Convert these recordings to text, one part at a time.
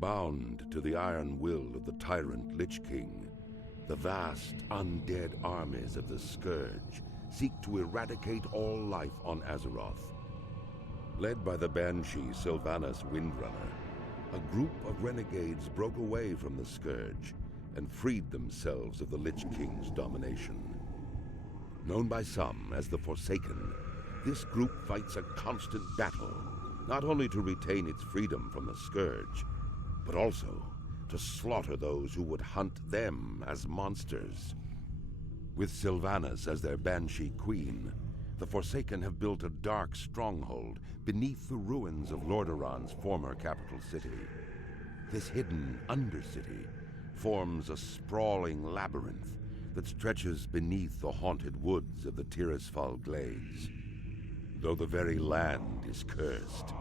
Bound to the iron will of the tyrant Lich King, the vast undead armies of the Scourge seek to eradicate all life on Azeroth. Led by the banshee Sylvanas Windrunner, a group of renegades broke away from the Scourge and freed themselves of the Lich King's domination. Known by some as the Forsaken, this group fights a constant battle, not only to retain its freedom from the Scourge, but also to slaughter those who would hunt them as monsters. With Sylvanas as their banshee queen, the Forsaken have built a dark stronghold beneath the ruins of Lordaeron's former capital city. This hidden undercity forms a sprawling labyrinth that stretches beneath the haunted woods of the Tirisfal Glades. Though the very land is cursed,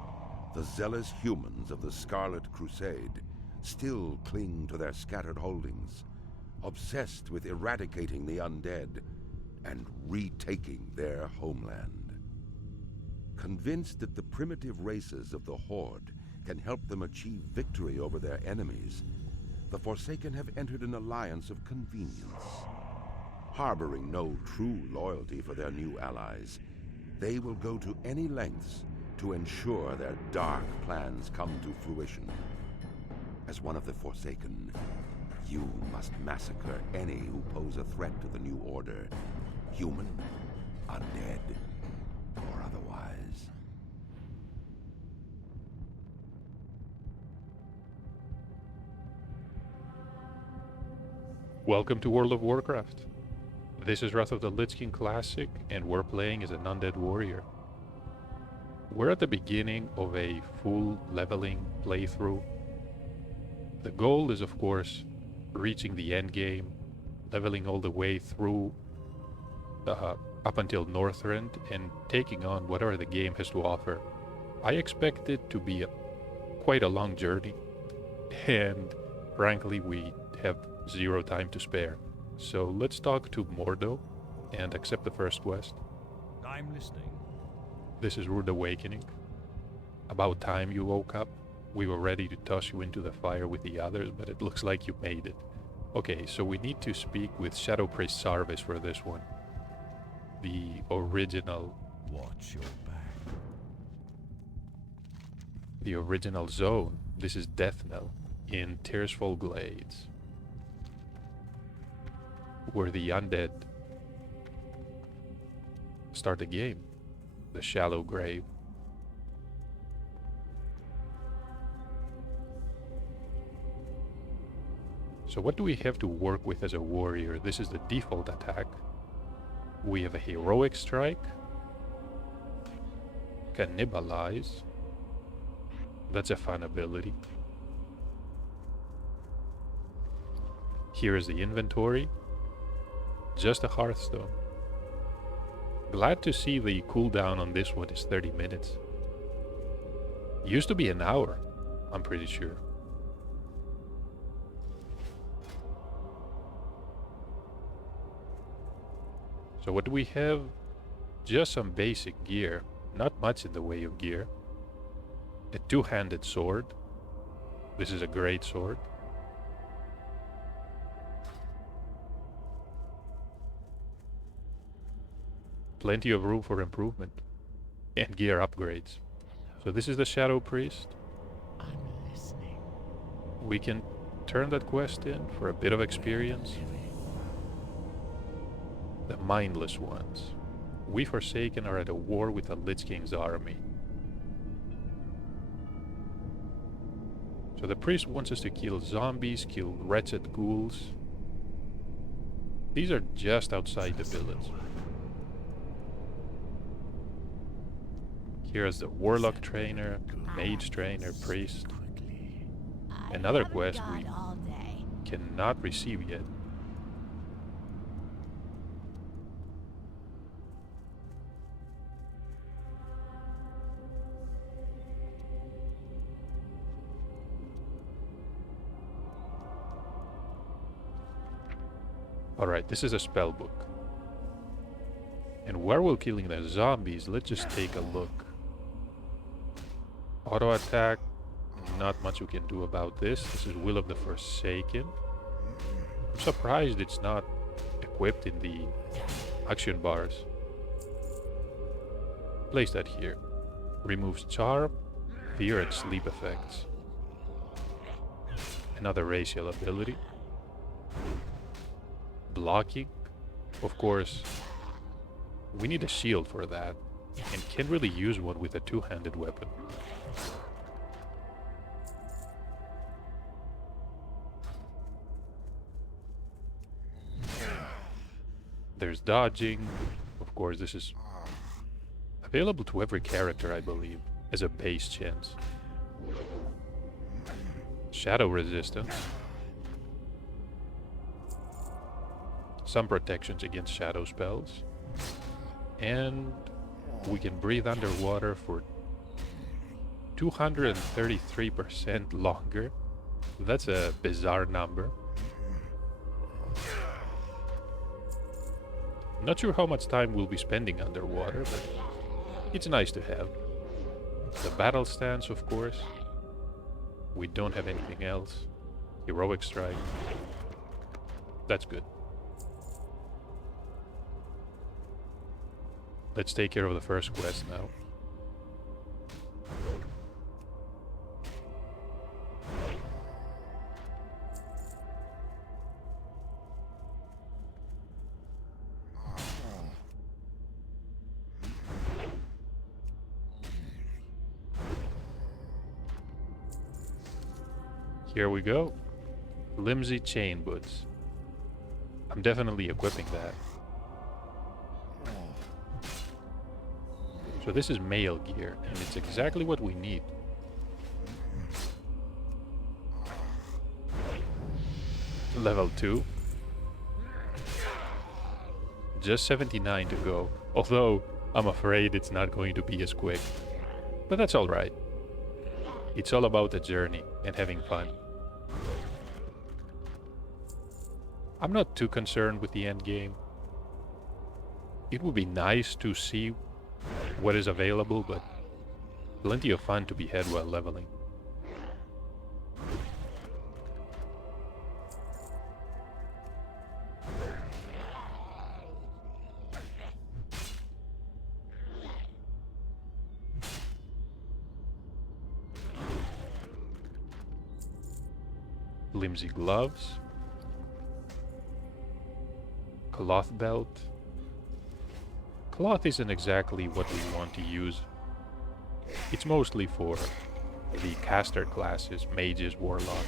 the zealous humans of the Scarlet Crusade still cling to their scattered holdings, obsessed with eradicating the undead and retaking their homeland. Convinced that the primitive races of the Horde can help them achieve victory over their enemies, the Forsaken have entered an alliance of convenience. Harboring no true loyalty for their new allies, they will go to any lengths to ensure their dark plans come to fruition. As one of the Forsaken, you must massacre any who pose a threat to the new order, human, undead, or otherwise. Welcome to World of Warcraft. This is Wrath of the Lich King Classic, and we're playing as an undead warrior. We're at the beginning of a full leveling playthrough. The goal is, of course, reaching the end game, leveling all the way through up until Northrend and taking on whatever the game has to offer. I expect it to be quite a long journey, and frankly we have zero time to spare. So let's talk to Mordo and accept the first quest. I'm listening. This is Rude Awakening. About time you woke up. We were ready to toss you into the fire with the others, but it looks like you made it. Okay, so we need to speak with Shadow Priest Sarvis for this one. The original... Watch your back. The original zone. This is Deathknell in Tirisfal Glades, where the undead start the game. The shallow grave. So what do we have to work with as a warrior? This is the default attack. We have a heroic strike. Cannibalize. That's a fun ability. Here is the inventory. Just a Hearthstone. Glad to see the cooldown on this one is 30 minutes. Used to be an hour, I'm pretty sure. So what do we have? Just some basic gear. Not much in the way of gear. A two-handed sword. This is a great sword. Plenty of room for improvement. And gear upgrades. So this is the Shadow Priest. I'm listening. We can turn that quest in for a bit of experience. The Mindless Ones. We Forsaken are at a war with the Lich King's army. So the priest wants us to kill zombies, kill wretched ghouls. These are just outside the village. Here's the Warlock Trainer, Mage Trainer, Priest. Another quest we cannot receive yet. Alright, this is a spell book. And while we're killing the zombies, let's just take a look. Auto attack, not much we can do about this. This is Will of the Forsaken. I'm surprised it's not equipped in the action bars. Place that here. Removes charm, fear and sleep effects. Another racial ability. Blocking. Of course, we need a shield for that, and can't really use one with a two-handed weapon. There's dodging. Of course, this is available to every character, I believe, as a base chance. Shadow resistance. Some protections against shadow spells. And we can breathe underwater for 233% longer. That's a bizarre number. Not sure how much time we'll be spending underwater, but it's nice to have. The battle stance, of course. We don't have anything else. Heroic strike. That's good. Let's take care of the first quest now. Here we go. Flimsy chain boots. I'm definitely equipping that. So this is male gear, and it's exactly what we need. Level 2. Just 79 to go, although I'm afraid it's not going to be as quick. But that's alright. It's all about the journey and having fun. I'm not too concerned with the end game. It would be nice to see what is available, but plenty of fun to be had while leveling. Flimsy gloves. Cloth belt. Cloth isn't exactly what we want to use. It's mostly for the caster classes, mages, warlocks.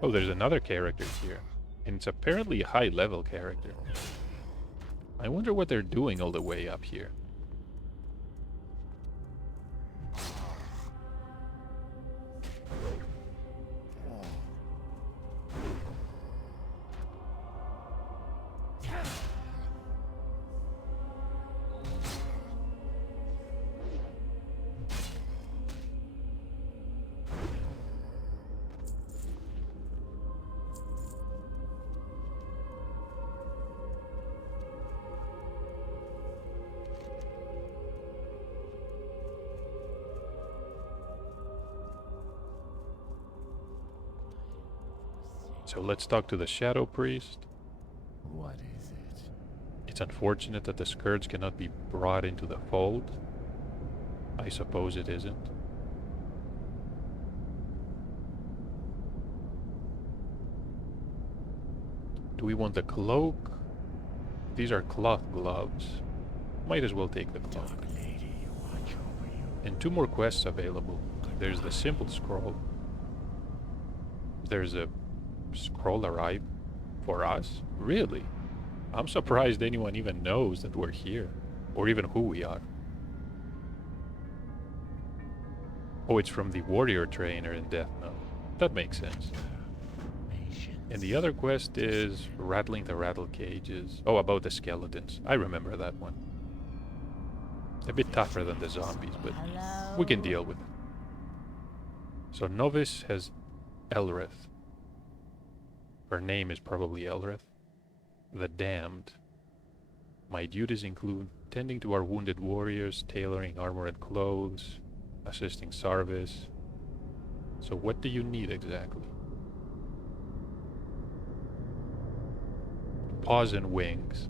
Oh, there's another character here, and it's apparently a high-level character. I wonder what they're doing all the way up here. So let's talk to the Shadow Priest. What is it? It's unfortunate that the Scourge cannot be brought into the fold. I suppose it isn't. Do we want the cloak? These are cloth gloves. Might as well take the cloak. Dark lady, watch over you. And 2 more quests available. There's the simple scroll. There's a scroll arrive for us? Really? I'm surprised anyone even knows that we're here. Or even who we are. Oh, it's from the warrior trainer in Deathknell. That makes sense. And the other quest is rattling the rattle cages. Oh, about the skeletons. I remember that one. A bit tougher than the zombies, but we can deal with it. So Novice has Elrith. Her name is probably Elrith. The Damned. My duties include tending to our wounded warriors, tailoring armor and clothes, assisting Sarvis. So what do you need exactly? Paws and wings.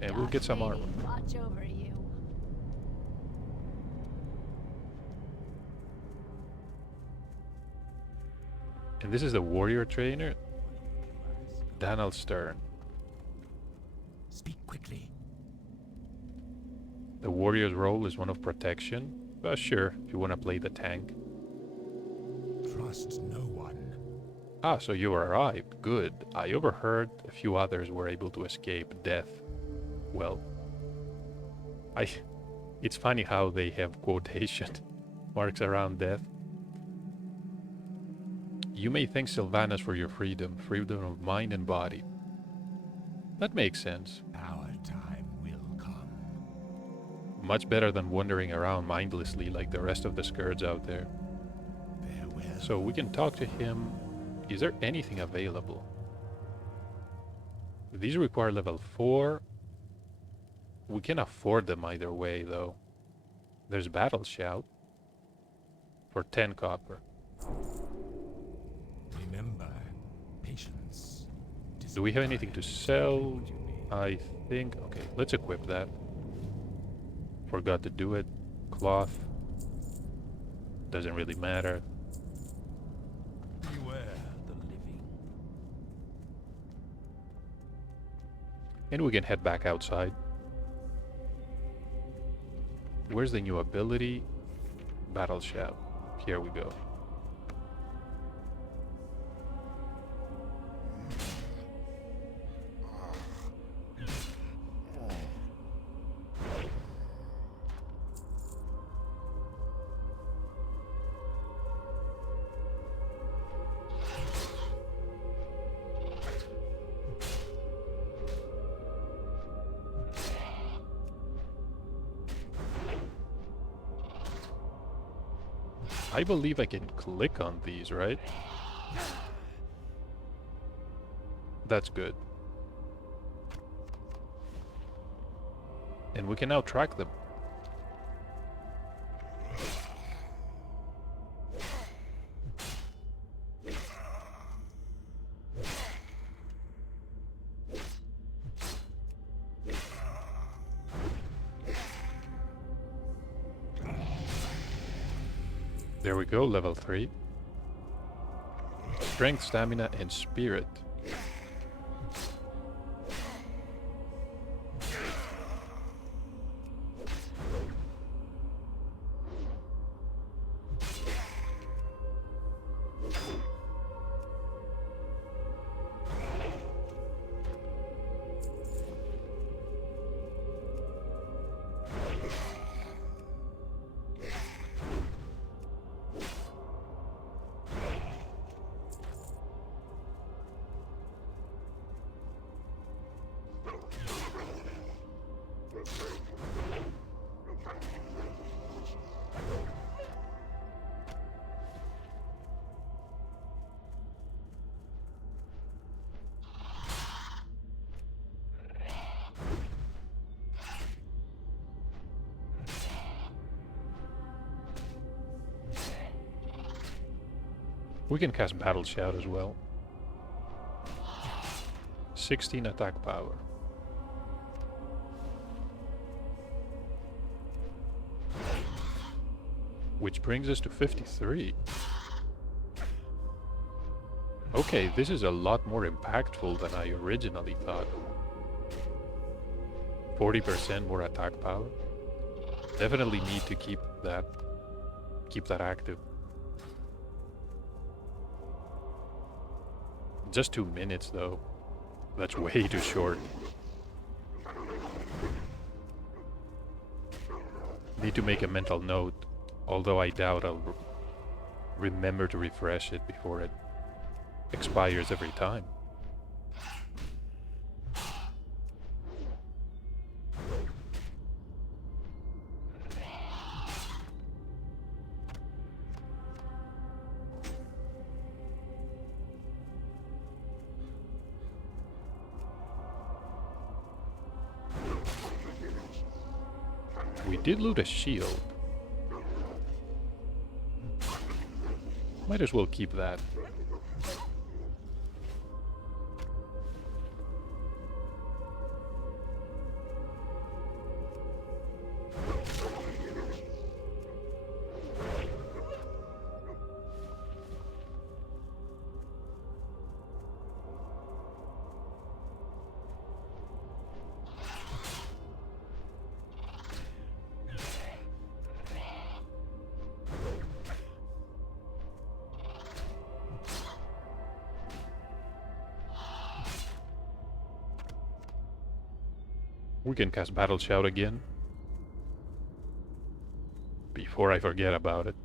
And we'll get some armor. Watch over you. And this is the warrior trainer, Daniel Stern. Speak quickly. The warrior's role is one of protection. Sure, if you want to play the tank. Trust no one. Ah, so you arrived. Good. I overheard a few others were able to escape death. Well, it's funny how they have quotation marks around death. You may thank Sylvanas for your freedom of mind and body. That makes sense. Our time will come. Much better than wandering around mindlessly like the rest of the Scourge out there. Farewell. So we can talk to him. Is there anything available? These require level 4. We can afford them either way, though. There's Battle Shout for 10 copper. Remember, patience. Do we have anything to sell? I think... Okay, let's equip that. Forgot to do it. Cloth. Doesn't really matter. Beware the living. And we can head back outside. Where's the new ability? Battle Shout. Here we go. I believe I can click on these, right? That's good. And we can now track them. There we go, level 3. Strength, stamina, and spirit. We can cast Battle Shout as well. 16 attack power. Which brings us to 53. Okay, this is a lot more impactful than I originally thought. 40% more attack power. Definitely need to keep that active. Just 2 minutes though. That's way too short. Need to make a mental note, although I doubt I'll remember to refresh it before it expires every time. We did loot a shield. Might as well keep that. We can cast Battle Shout again. Before I forget about it.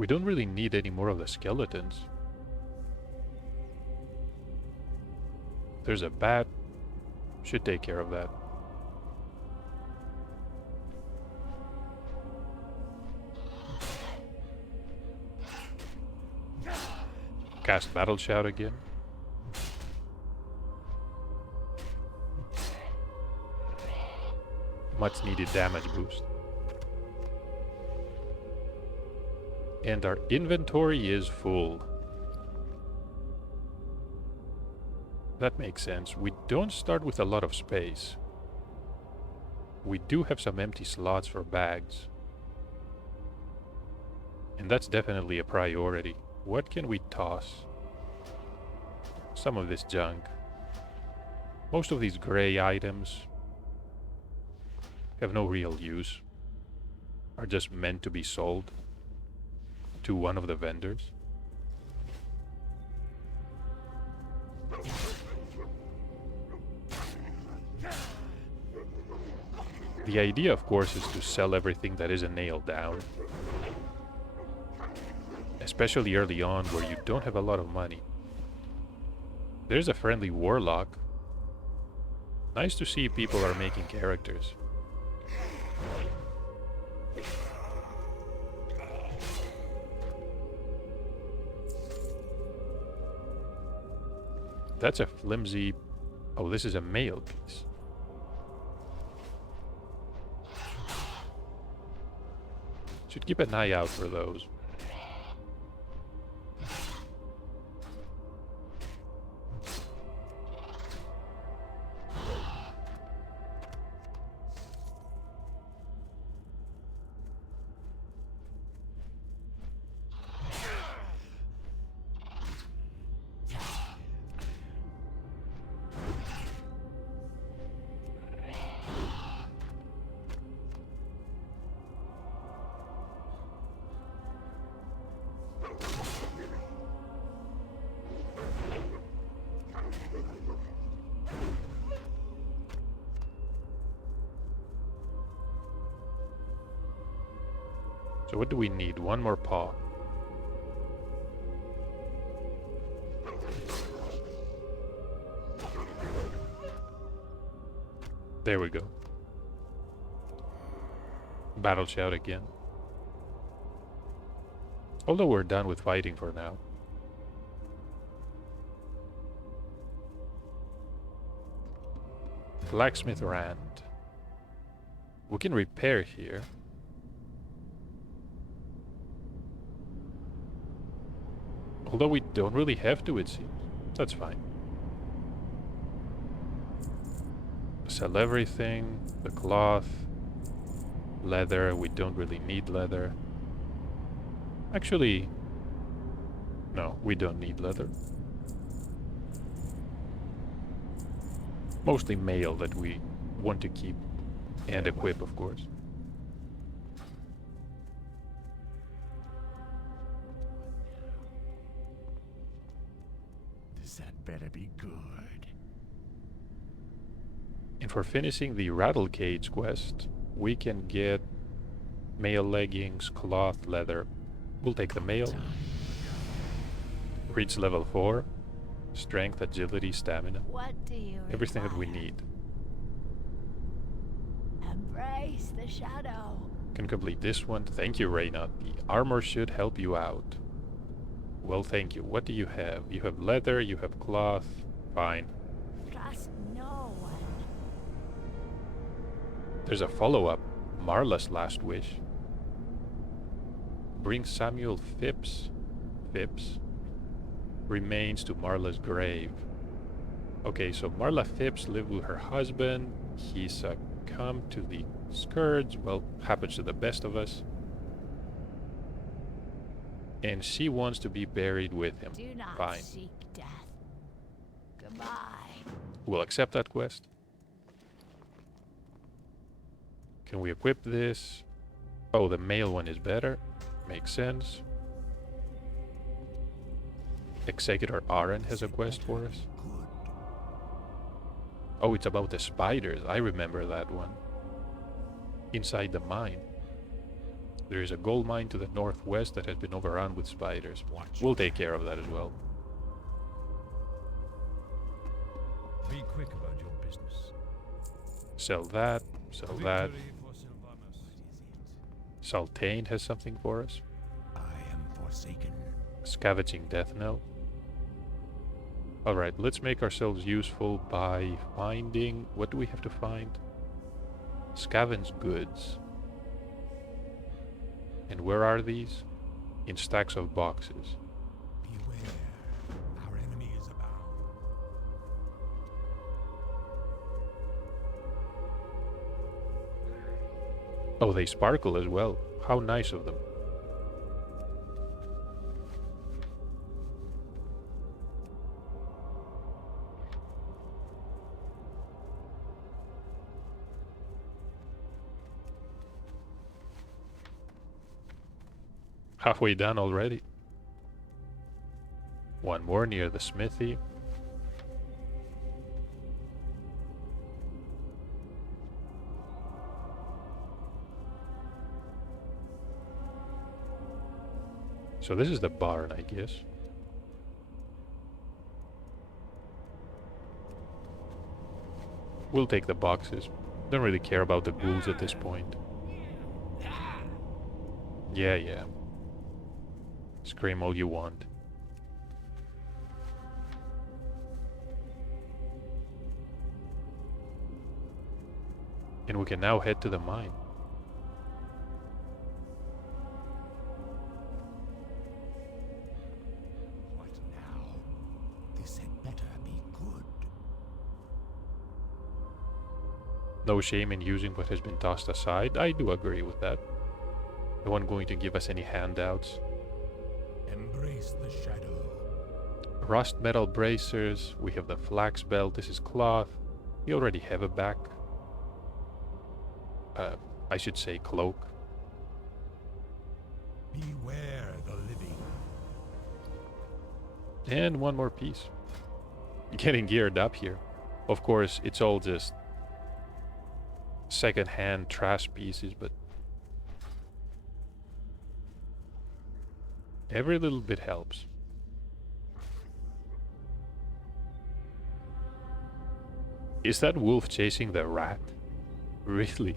We don't really need any more of the skeletons. There's a bat. Should take care of that. Cast Battle Shout again. Much needed damage boost. And our inventory is full. That makes sense. We don't start with a lot of space. We do have some empty slots for bags. And that's definitely a priority. What can we toss? Some of this junk. Most of these gray items have no real use. Are just meant to be sold to one of the vendors. The idea, of course, is to sell everything that isn't nailed down. Especially early on, where you don't have a lot of money. There's a friendly warlock. Nice to see people are making characters. That's a flimsy... Oh, this is a mail piece. Should keep an eye out for those. So what do we need? One more paw. There we go. Battle shout again. Although we're done with fighting for now. Blacksmith Rand. We can repair here. Although we don't really have to, it seems. That's fine. Sell everything. The cloth. Leather. We don't really need leather. Actually, no, we don't need leather. Mostly mail that we want to keep and equip, of course. This had better be good. And for finishing the Rattle Cage quest, we can get mail leggings, cloth, leather. We'll take the mail. Reach level 4. Strength, agility, stamina. What do you Everything that we require? need. Embrace the shadow. Can complete this one. Thank you, Reynoth. The armor should help you out. Well, thank you. What do you have? You have leather, you have cloth. Fine. Trust no one. There's a follow-up. Marla's last wish. Bring Samuel Phipps remains to Marla's grave. Okay, so Marla Phipps lived with her husband. He succumbed to the scourge. Well, happens to the best of us. And she wants to be buried with him. Do not Fine. seek death. Goodbye. We'll accept that quest. Can we equip this? Oh, the male one is better. Makes sense. Executor Aren has a quest for us. Good. Oh, it's about the spiders. I remember that one. Inside the mine. There is a gold mine to the northwest that has been overrun with spiders. Watch. We'll take care of that as well. Be quick about your business. Sell that. Sell that. Victory for Sylvanas. Saltane has something for us. I am forsaken. Scavenging Deathknell. Alright, let's make ourselves useful by finding... What do we have to find? Scavenge goods. And where are these? In stacks of boxes. Beware. Our enemy is abound. Oh, they sparkle as well. How nice of them. Halfway done already. One more near the smithy. So this is the barn, I guess. We'll take the boxes. Don't really care about the ghouls at this point. Yeah. Scream all you want. And we can now head to the mine. What now? This had better be good. No shame in using what has been tossed aside. I do agree with that. No one going to give us any handouts. Embrace the shadow. Rust metal bracers. We have the flax belt. This is cloth. We already have a back. I should say cloak. Beware the living. And one more piece. Getting geared up here. Of course, it's all just second-hand trash pieces, but Every little bit helps. Is that wolf chasing the rat? Really?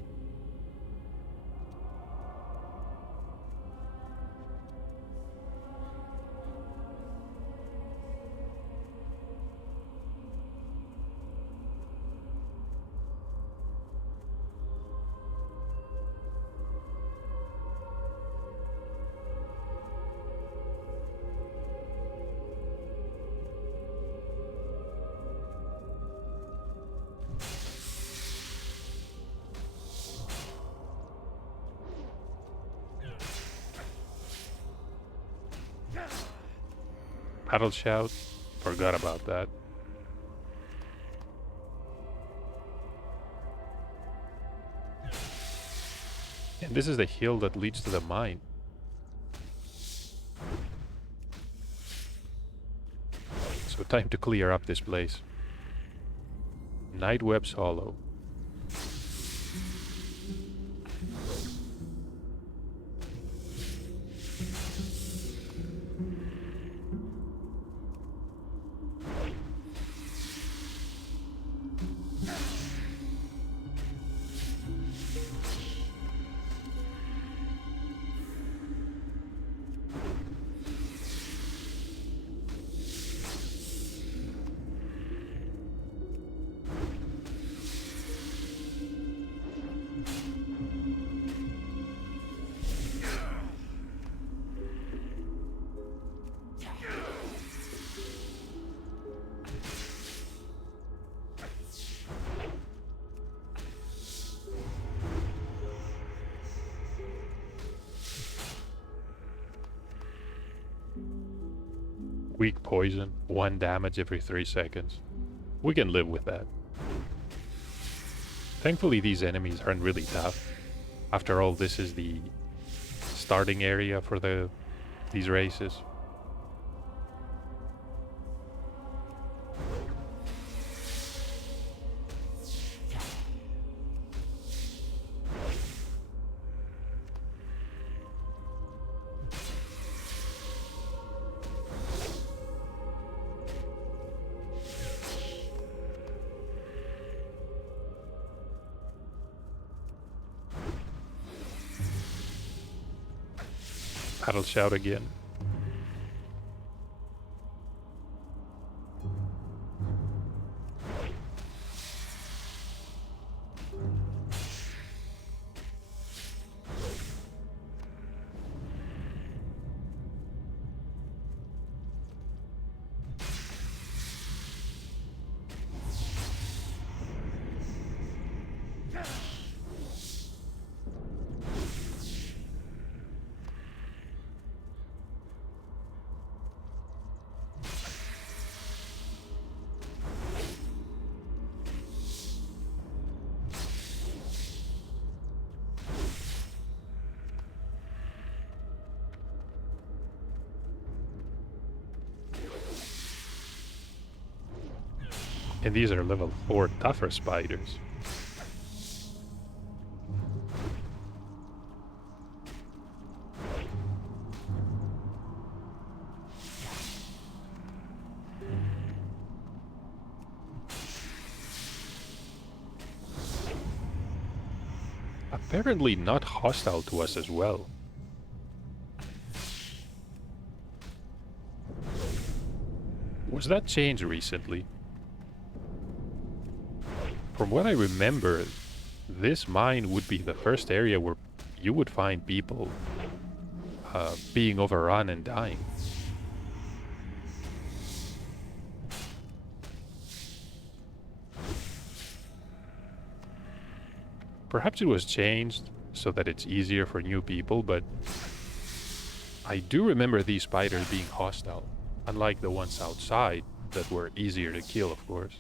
Battle shout? Forgot about that. And this is the hill that leads to the mine. So time to clear up this place. Nightweb's Hollow. Weak poison, 1 damage every 3 seconds. We can live with that. Thankfully these enemies aren't really tough. After all, this is the starting area for these races. Battle shout again. And these are level 4 tougher spiders. Apparently not hostile to us as well. Was that changed recently? From what I remember, this mine would be the first area where you would find people being overrun and dying. Perhaps it was changed so that it's easier for new people, but I do remember these spiders being hostile, unlike the ones outside that were easier to kill, of course.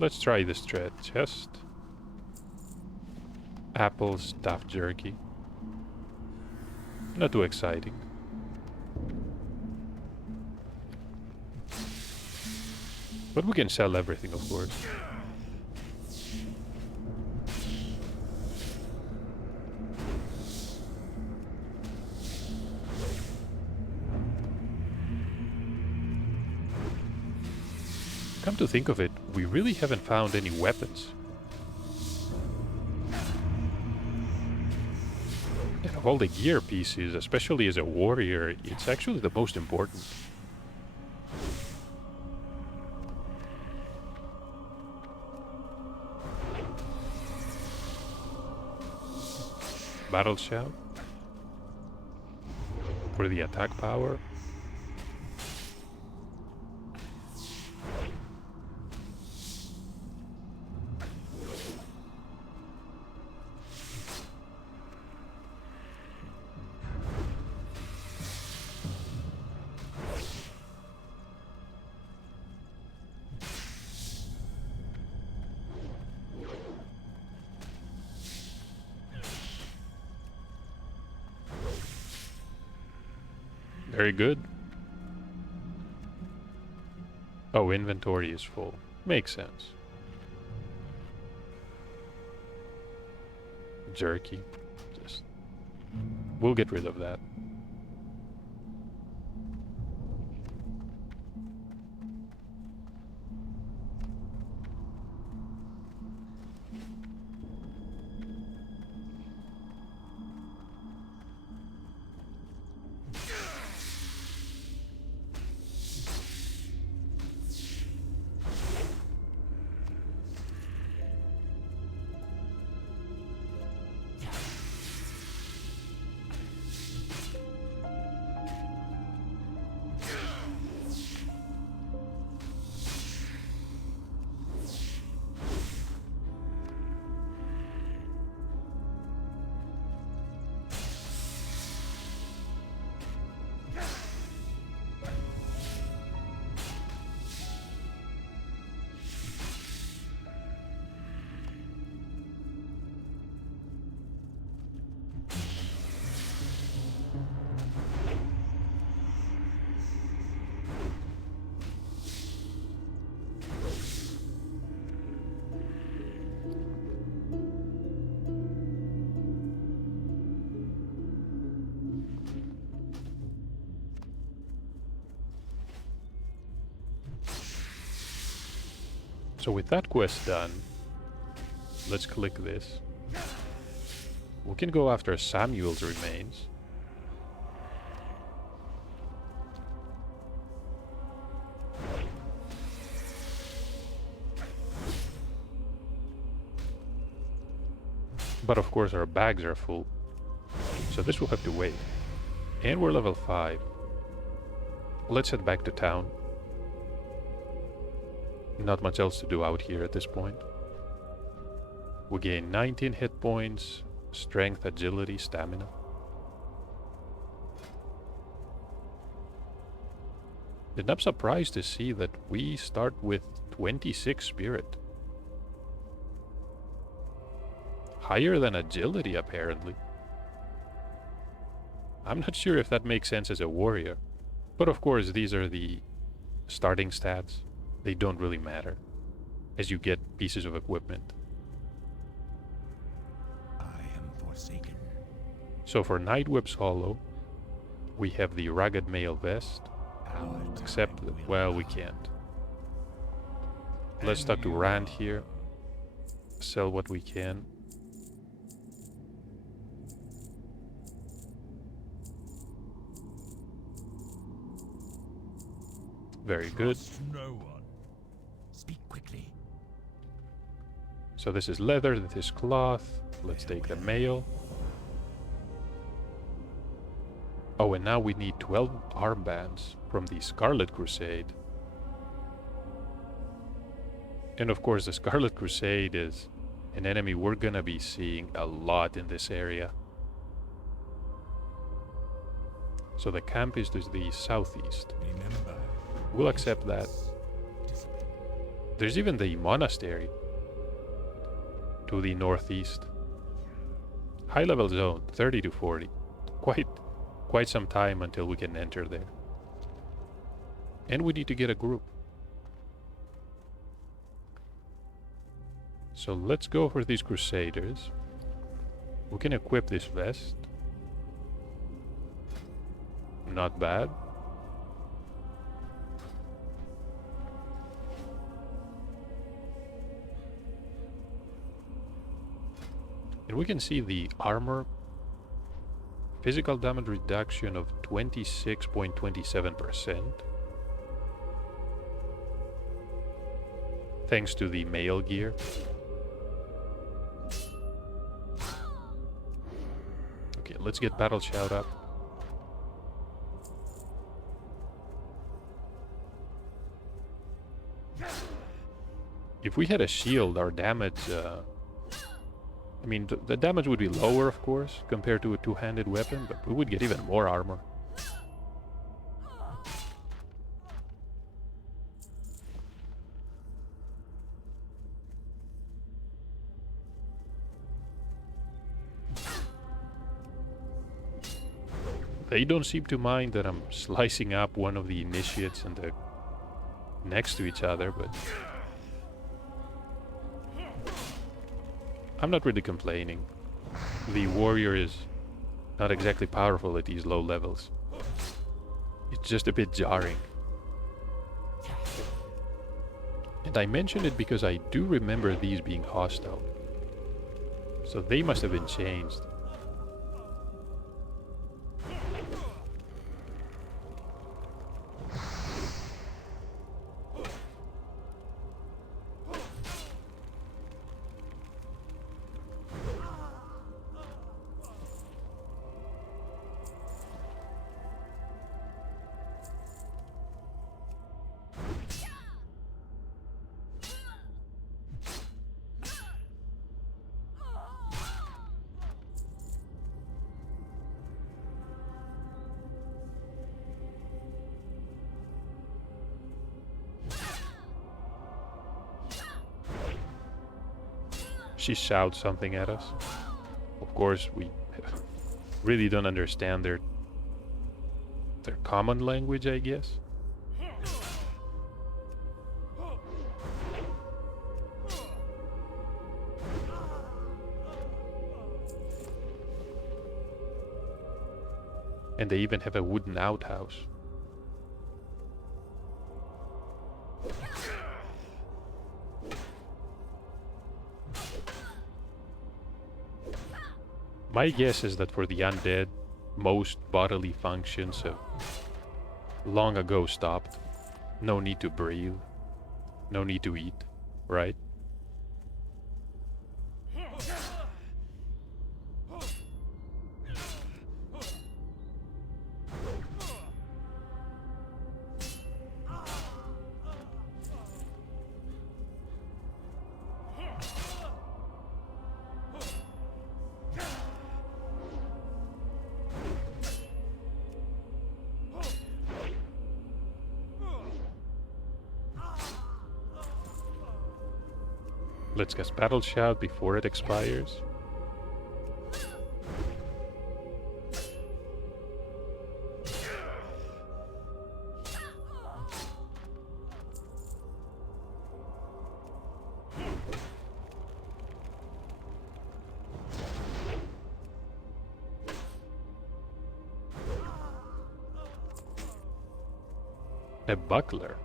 Let's try this tread chest. Apple stuffed jerky. Not too exciting. But we can sell everything, of course. Come to think of it, we really haven't found any weapons. And of all the gear pieces, especially as a warrior, it's actually the most important. Battle shout for the attack power. Very good. Oh, inventory is full. Makes sense. Jerky. Just... We'll get rid of that. So with that quest done, let's click this. We can go after Samuel's remains. But of course our bags are full, so this will have to wait. And we're level 5. Let's head back to town. Not much else to do out here at this point. We gain 19 hit points, strength, agility, stamina. And I'm surprised to see that we start with 26 spirit. Higher than agility, apparently. I'm not sure if that makes sense as a warrior. But of course, these are the starting stats. They don't really matter as you get pieces of equipment. I am forsaken. So for Nightweb's Hollow, we have the Rugged Mail Vest. Except that, well, we can't. Let's talk to Rand here. Sell what we can. Very good. No one. Speak quickly. So this is leather, this is cloth. Let's take the mail. Oh, and now we need 12 armbands from the Scarlet Crusade. And of course the Scarlet Crusade is an enemy we're gonna be seeing a lot in this area. So the camp is to the southeast. Remember. We'll accept that. There's even the monastery to the northeast. High level zone, 30 to 40. Quite some time until we can enter there. And we need to get a group. So let's go for these Crusaders. We can equip this vest. Not bad. And we can see the armor physical damage reduction of 26.27%. Thanks to the mail gear. Okay, let's get Battle Shout up. If we had a shield, our damage... I mean, the damage would be lower, of course, compared to a two-handed weapon, but we would get even more armor. They don't seem to mind that I'm slicing up one of the initiates and they're next to each other, but... I'm not really complaining. The warrior is not exactly powerful at these low levels. It's just a bit jarring. And I mention it because I do remember these being hostile. So they must have been changed. She shouts something at us. Of course, we really don't understand their common language, I guess. And they even have a wooden outhouse. My guess is that for the undead, most bodily functions have long ago stopped. No need to breathe. No need to eat, right? Let's cast Battle Shout before it expires. A buckler.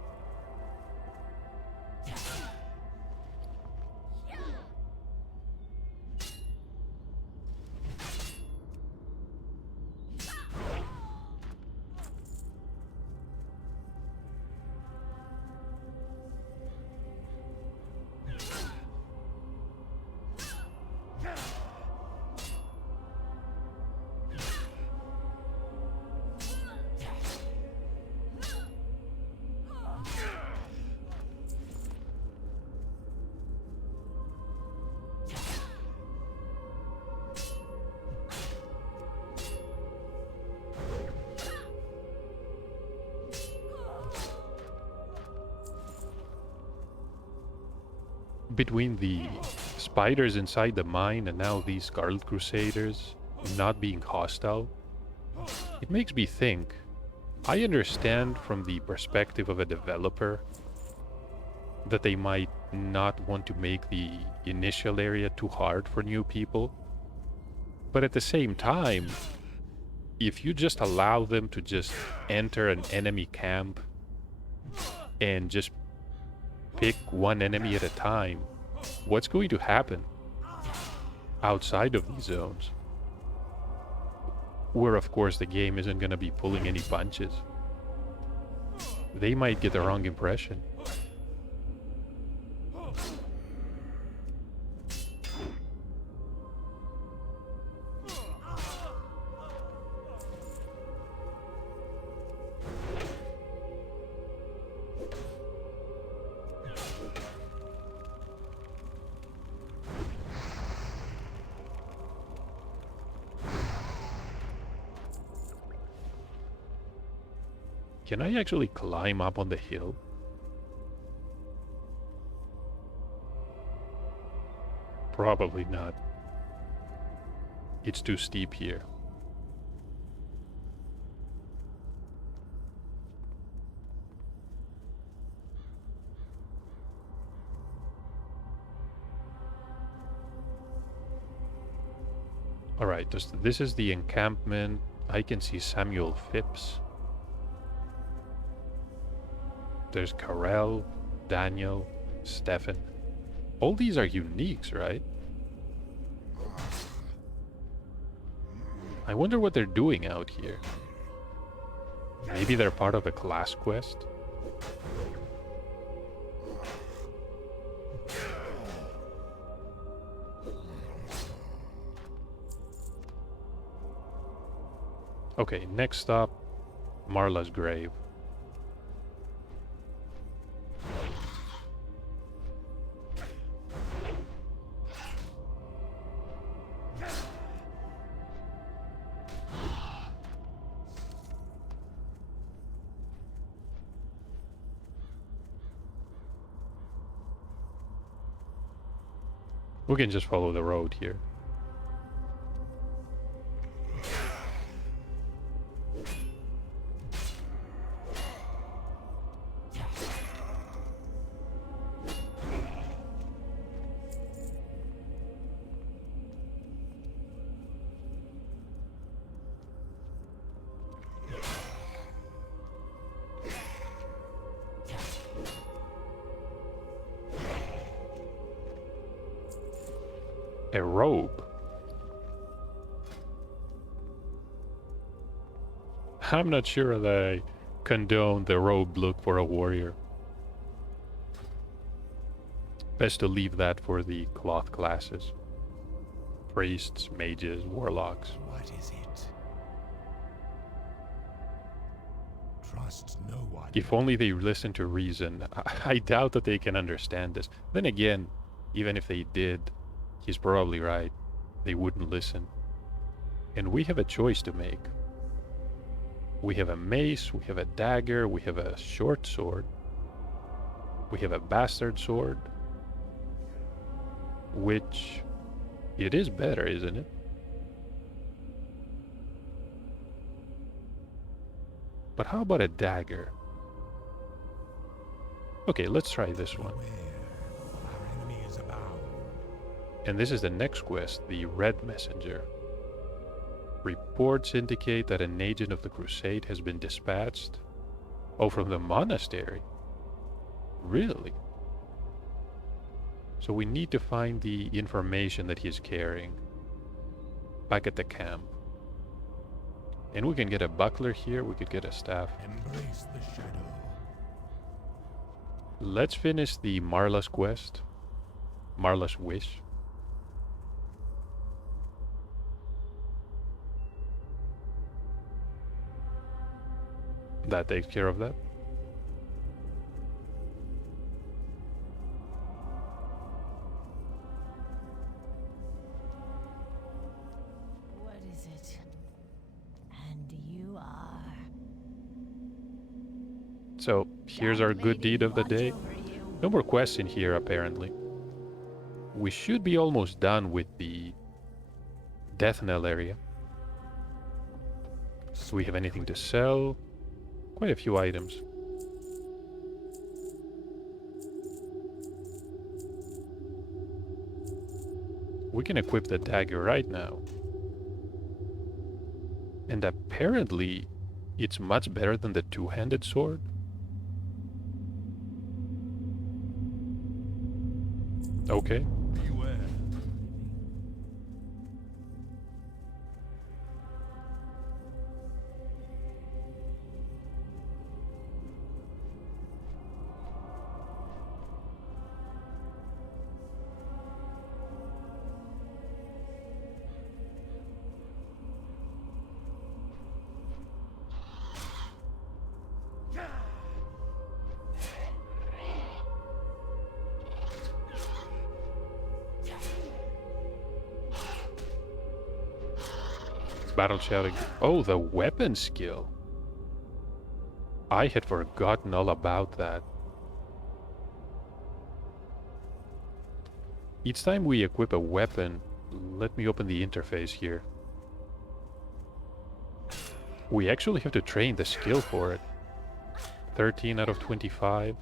Between the spiders inside the mine and now these Scarlet Crusaders not being hostile, it makes me think. I understand from the perspective of a developer that they might not want to make the initial area too hard for new people. But at the same time, if you just allow them to just enter an enemy camp and just pick one enemy at a time, what's going to happen? outside of these zones, where of course the game isn't going to be pulling any punches, they might get the wrong impression. Can I actually climb up on the hill? Probably not. It's too steep here. Alright, this is the encampment. I can see Samuel Phipps. There's Karel, Daniel, Stefan. All these are uniques, right? I wonder what they're doing out here. Maybe they're part of a class quest? Okay, next stop, Marla's grave. We can just follow the road here. A robe. I'm not sure that I condone the robe look for a warrior. Best to leave that for the cloth classes. Priests, mages, warlocks. What is it? Trust no one. If only they listen to reason. I doubt that they can understand this. Then again, even if they did, he's probably right. They wouldn't listen. And we have a choice to make. We have a mace, we have a dagger, we have a short sword. We have a bastard sword. Which, it is better, isn't it? But how about a dagger? Okay, let's try this one. Our enemy is abound. And this is the next quest, the Red Messenger. Reports indicate that an agent of the Crusade has been dispatched. Oh, from the monastery? Really? So we need to find the information that he's carrying back at the camp. And we can get a buckler here, we could get a staff. Embrace the shadow. Let's finish the Marla's quest. Marla's Wish. That takes care of that. What is it? And you are. So here's our good deed of the day. No more quests in here apparently. We should be almost done with the Deathknell area. Do we have anything to sell? Quite a few items. We can equip the dagger right now. And apparently, it's much better than the two-handed sword. Okay. Beware. Battle shouting. Oh, the weapon skill. I had forgotten all about that. Each time we equip a weapon, let me open the interface here. We actually have to train the skill for it. 13 out of 25.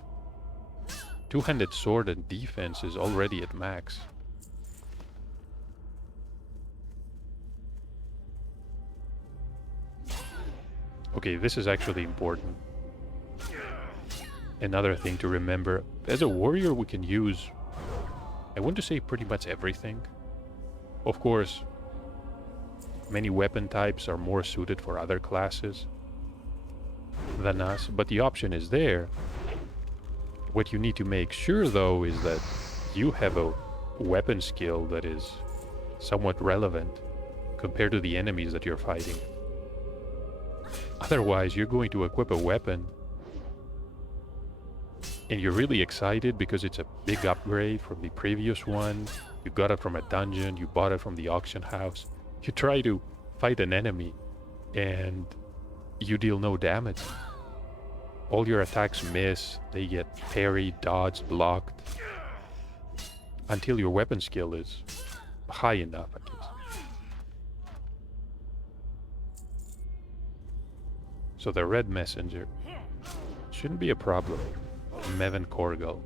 Two-handed sword and defense is already at max. Okay, this is actually important. Another thing to remember, as a warrior we can use, I want to say pretty much everything. Of course, many weapon types are more suited for other classes than us, but the option is there. What you need to make sure though is that you have a weapon skill that is somewhat relevant compared to the enemies that you're fighting. Otherwise, you're going to equip a weapon and you're really excited because it's a big upgrade from the previous one. You got it from a dungeon, you bought it from the auction house. You try to fight an enemy and you deal no damage. All your attacks miss, they get parried, dodged, blocked. Until your weapon skill is high enough, I guess. So the red messenger shouldn't be a problem. Mevin Korgal.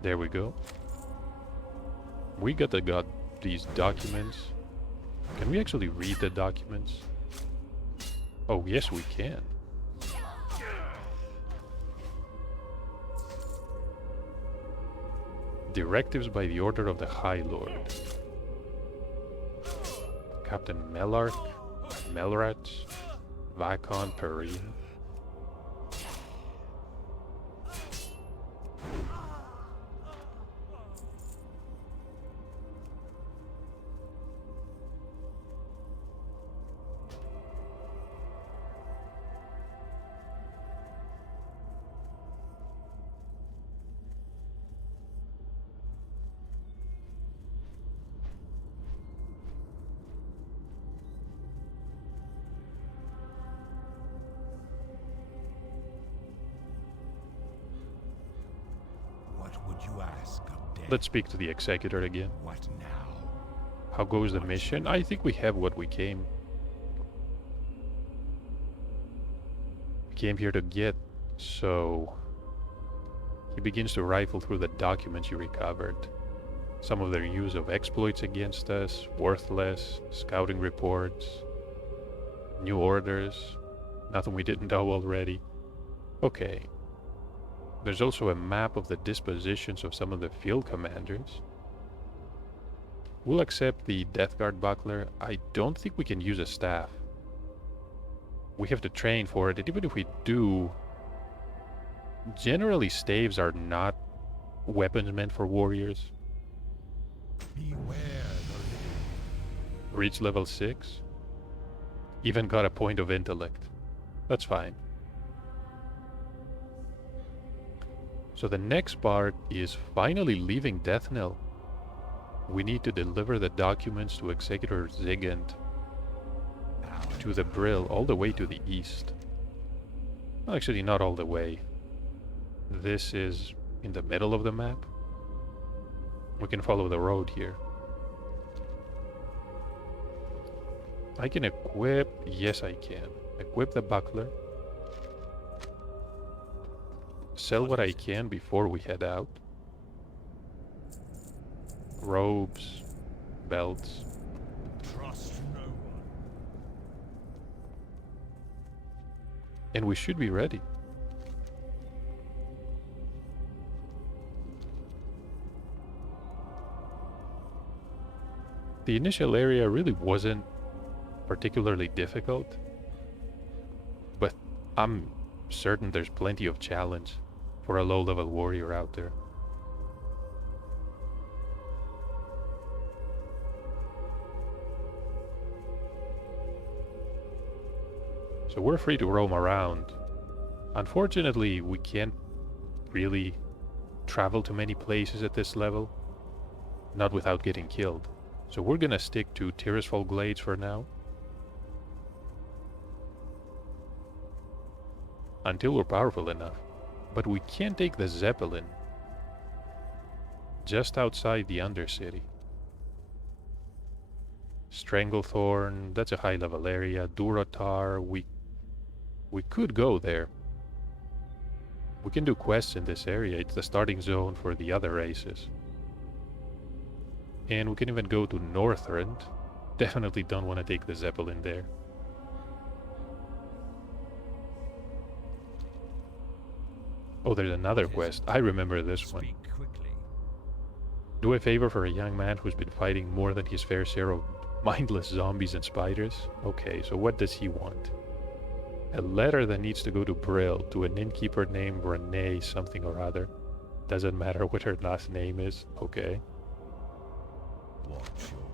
There we go. We got these documents. Can we actually read the documents? Oh, yes we can. Directives by the order of the High Lord. Captain Melark, Melrat, Vakon Perrine. Let's speak to the Executor again. What now? How goes the mission? I think we have what we came here to get, so he begins to rifle through the documents you recovered. Some of their use of exploits against us, worthless, scouting reports, new orders, nothing we didn't know already. Okay. There's also a map of the dispositions of some of the field commanders. We'll accept the Death Guard buckler. I don't think we can use a staff. We have to train for it, and even if we do, generally staves are not weapons meant for warriors. Beware the Reach level 6. Even got a point of intellect. That's fine. So the next part is finally leaving Deathknell. We need to deliver the documents to Executor Zigant to the Brill, all the way to the east. Well, actually, not all the way. This is in the middle of the map. We can follow the road here. I can equip... Yes, I can. Equip the buckler. Sell what I can before we head out. Robes, belts. trust no one. And we should be ready. The initial area really wasn't particularly difficult, but I'm certain there's plenty of challenge for a low-level warrior out there. So we're free to roam around. Unfortunately, we can't really travel to many places at this level. not without getting killed. So we're gonna stick to Tirisfal Glades for now. Until we're powerful enough. But we can't take the Zeppelin just outside the Undercity. Stranglethorn, that's a high level area. Durotar, we could go there. We can do quests in this area. It's the starting zone for the other races. And we can even go to Northrend. Definitely don't want to take the Zeppelin there. Oh, there's another quest. I remember this one. Speak quickly. Do a favor for a young man who's been fighting more than his fair share of mindless zombies and spiders. Okay, so what does he want? A letter that needs to go to Brill, to an innkeeper named Renee something or other. Doesn't matter what her last name is. Okay. Watch your back.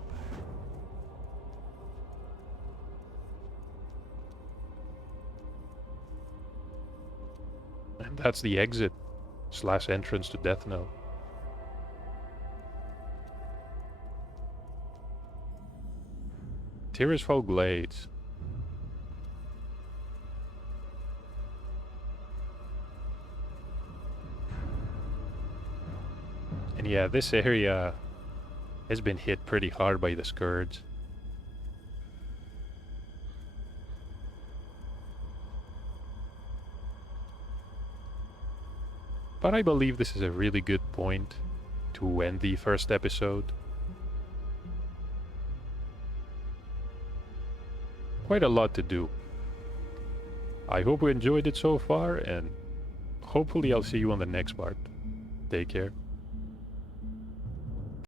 And that's the exit / entrance to Deathknell. Tirisfal Glades. And yeah, this area has been hit pretty hard by the Scourge. But I believe this is a really good point to end the first episode. Quite a lot to do. I hope you enjoyed it so far, and hopefully I'll see you on the next part. Take care.